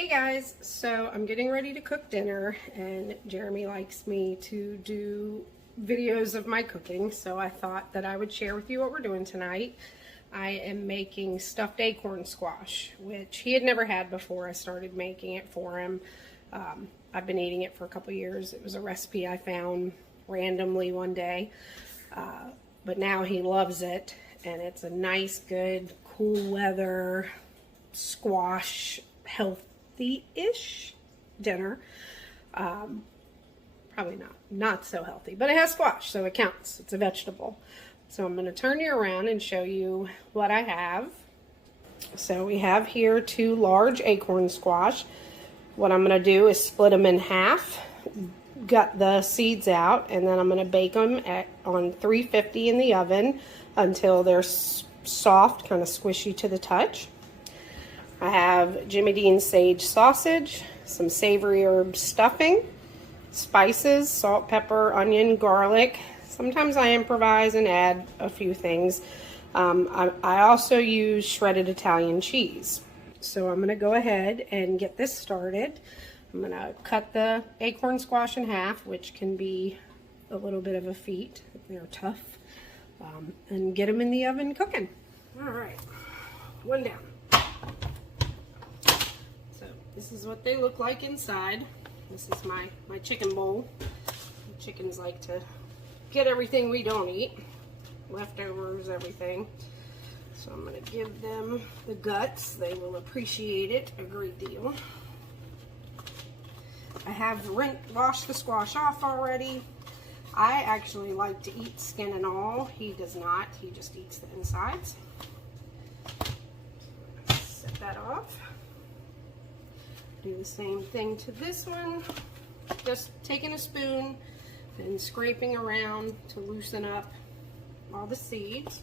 Hey guys, so I'm getting ready to cook dinner and Jeremy likes me to do videos of my cooking, so I thought that I would share with you what we're doing tonight. I am making stuffed acorn squash, which he had never had before I started making it for him. I've been eating it for a couple years. It was a recipe I found randomly one day, but now he loves it, and it's a nice, good, cool weather squash, healthy-ish dinner. Probably not so healthy, but it has squash, so it counts. It's a vegetable. So I'm going to turn you around and show you what I have. So we have here 2 large acorn squash. What I'm going to do is split them in half, gut the seeds out, and then I'm going to bake them on 350 in the oven until they're soft, kind of squishy to the touch. I have Jimmy Dean sage sausage, some savory herb stuffing, spices, salt, pepper, onion, garlic. Sometimes I improvise and add a few things. I also use shredded Italian cheese. So I'm going to go ahead and get this started. I'm going to cut the acorn squash in half, which can be a little bit of a feat. They're tough. And get them in the oven cooking. All right, one down. This is what they look like inside. This is my chicken bowl. The chickens like to get everything we don't eat. Leftovers, everything. So I'm going to give them the guts. They will appreciate it a great deal. I have washed the squash off already. I actually like to eat skin and all. He does not. He just eats the insides. Set that off. Do the same thing to this one. Just taking a spoon and scraping around to loosen up all the seeds.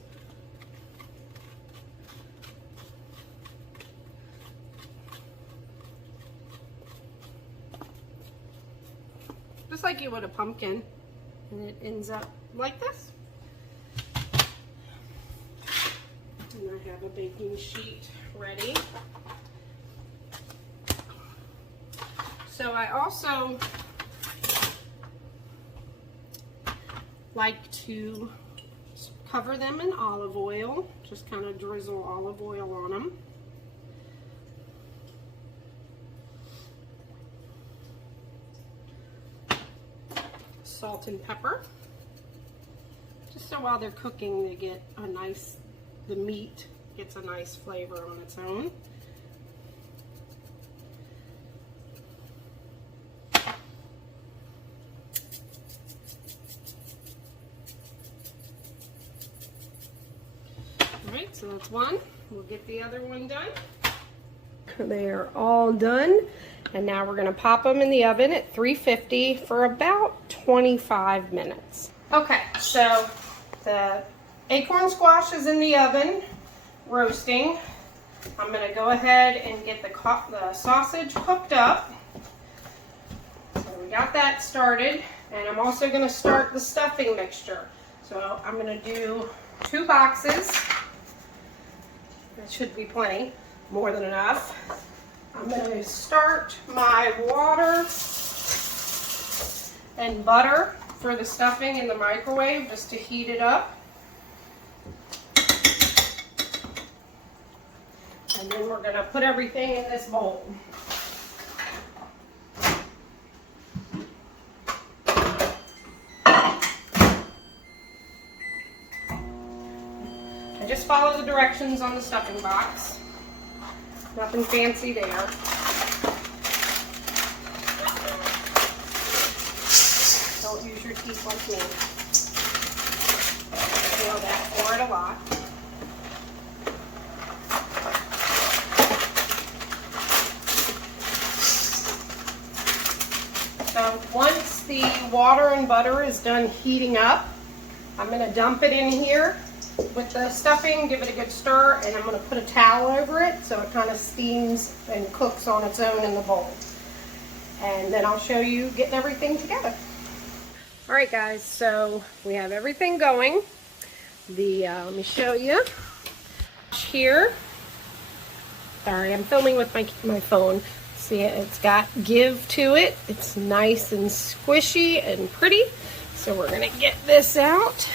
Just like you would a pumpkin, and it ends up like this. And I have a baking sheet ready. So I also like to cover them in olive oil, just kind of drizzle olive oil on them. Salt and pepper, just so while they're cooking they get the meat gets a nice flavor on its own. Alright, so that's one. We'll get the other one done. They are all done. And now we're going to pop them in the oven at 350 for about 25 minutes. Okay, so the acorn squash is in the oven, roasting. I'm going to go ahead and get the sausage cooked up. So we got that started. And I'm also going to start the stuffing mixture. So I'm going to do 2 boxes. That should be plenty, more than enough. I'm going to start my water and butter for the stuffing in the microwave just to heat it up. And then we're going to put everything in this bowl. Just follow the directions on the stuffing box. Nothing fancy there. Don't use your teeth like me. Feel that, pour it a lot. So once the water and butter is done heating up, I'm going to dump it in here with the stuffing, give it a good stir, and I'm going to put a towel over it so it kind of steams and cooks on its own in the bowl. And then I'll show you getting everything together. Alright guys, so we have everything going. Let me show you. Here, sorry, I'm filming with my phone. See it? It's got give to it. It's nice and squishy and pretty. So we're gonna get this out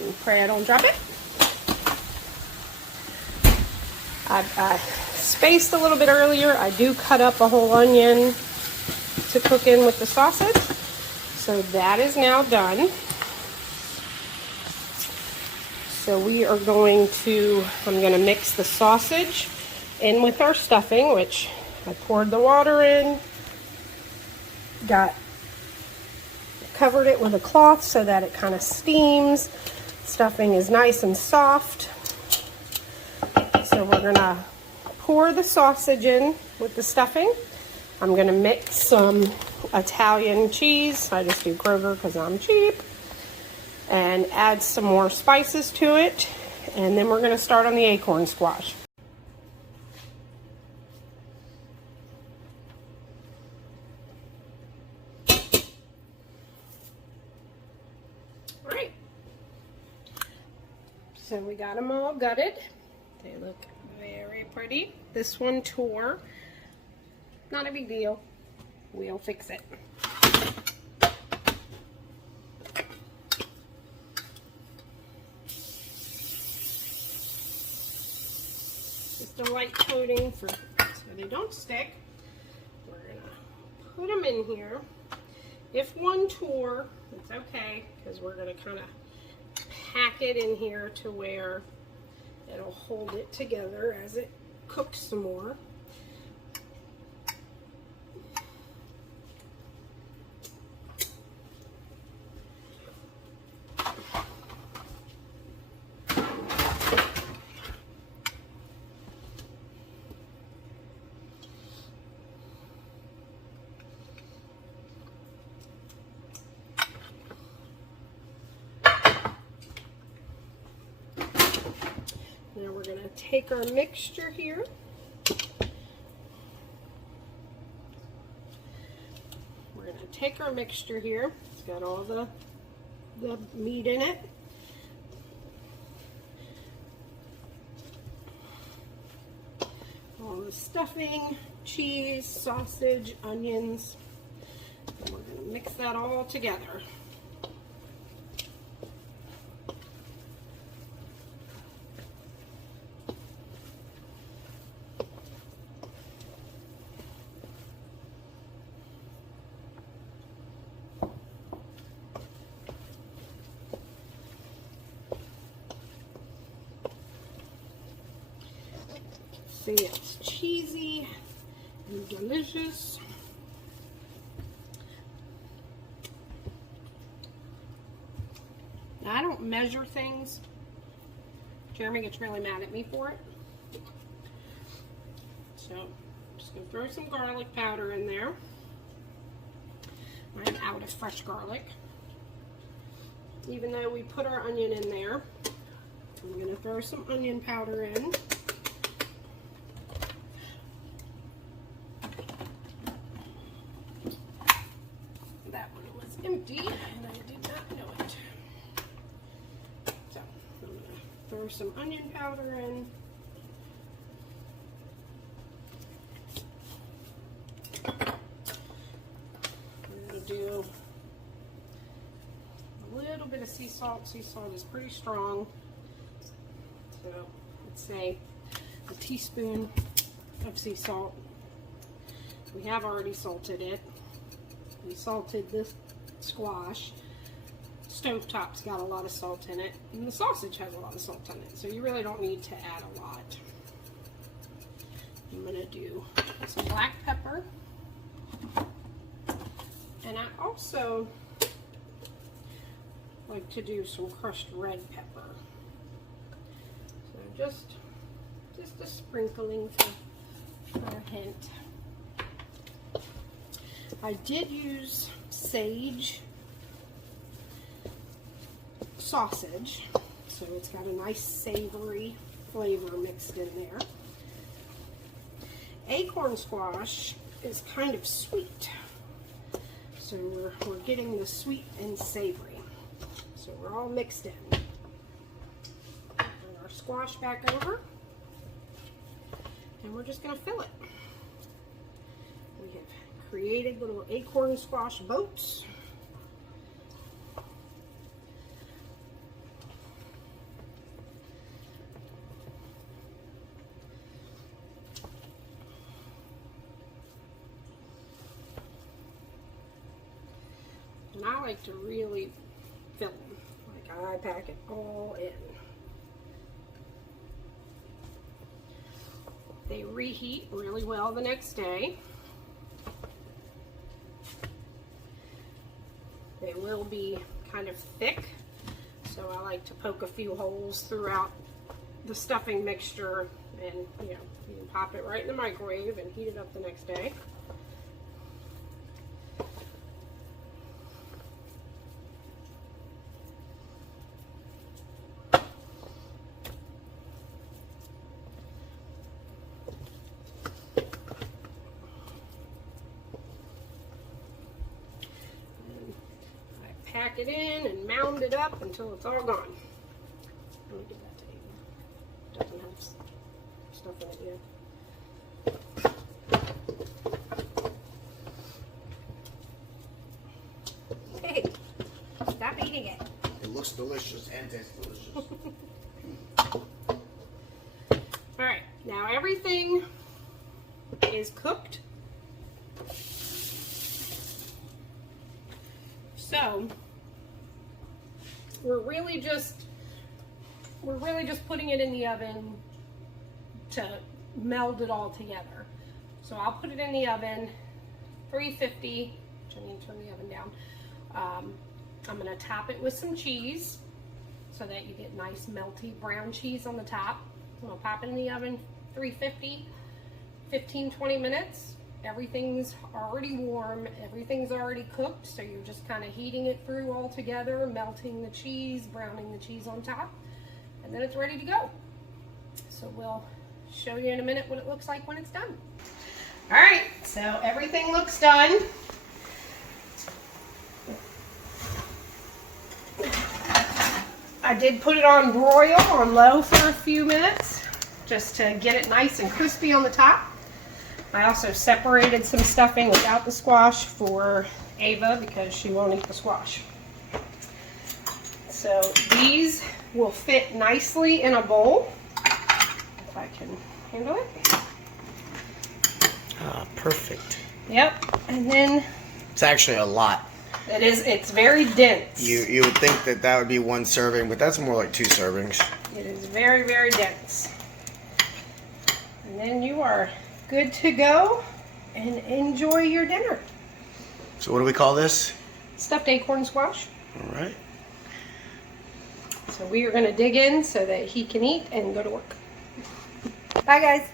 and pray I don't drop it. I spaced a little bit earlier. I do cut up a whole onion to cook in with the sausage. So that is now done. So we are going to, I'm going to mix the sausage in with our stuffing, which I poured the water in, covered it with a cloth so that it kind of steams. Stuffing is nice and soft. So we're going to pour the sausage in with the stuffing. I'm going to mix some Italian cheese. I just do Kroger because I'm cheap. And add some more spices to it. And then we're going to start on the acorn squash. Alright. So we got them all gutted. They look very pretty. This one tore. Not a big deal. We'll fix it. Just a light coating so they don't stick. We're gonna put them in here. If one tore, it's okay because we're gonna kind of pack it in here to where it'll hold it together as it cooks some more. Now we're going to take our mixture here. It's got all the meat in it. All the stuffing, cheese, sausage, onions. And we're going to mix that all together. See, it's cheesy and delicious. Now, I don't measure things. Jeremy gets really mad at me for it. So, I'm just going to throw some garlic powder in there. I'm out of fresh garlic. Even though we put our onion in there, I'm going to throw some onion powder in. Empty, and I did not know it. So I'm going to throw some onion powder in. We're going to do a little bit of sea salt. Sea salt is pretty strong. So let's say a teaspoon of sea salt. We have already salted it. We salted this squash. Stovetop's got a lot of salt in it, and the sausage has a lot of salt in it, so you really don't need to add a lot. I'm going to do some black pepper, and I also like to do some crushed red pepper. So just a sprinkling for a hint. I did use sage sausage, so it's got a nice savory flavor mixed in there. Acorn squash is kind of sweet, so we're getting the sweet and savory, so we're all mixed in. Bring our squash back over, and we're just going to fill it. we have created little acorn squash boats. And I like to really fill them. Like I pack it all in. They reheat really well the next day. They will be kind of thick, so I like to poke a few holes throughout the stuffing mixture, and you know, you can pop it right in the microwave and heat it up the next day. Pack it in and mound it up until it's all gone. Let me give that to Ava. Doesn't have stuff in it yet. Hey, stop eating it. It looks delicious and tastes delicious. Alright, now everything is cooked. So we're really just putting it in the oven to meld it all together. So I'll put it in the oven, 350, which I need to turn the oven down. I'm going to top it with some cheese so that you get nice melty brown cheese on the top. I'm going to pop it in the oven, 350, 15-20 minutes. Everything's already warm, everything's already cooked, so you're just kind of heating it through all together, melting the cheese, browning the cheese on top, and then it's ready to go. So we'll show you in a minute what it looks like when it's done. All right, so everything looks done. I did put it on broil on low for a few minutes, just to get it nice and crispy on the top. I also separated some stuffing without the squash for Ava because she won't eat the squash. So these will fit nicely in a bowl, if I can handle it. Ah, perfect. Yep, and then It's actually a lot. it's very dense. You would think that that would be one serving, but that's more like 2 servings. It is very, very dense. And then you are good to go and enjoy your dinner. So what do we call this? Stuffed acorn squash. All right. So we are going to dig in so that he can eat and go to work. Bye guys.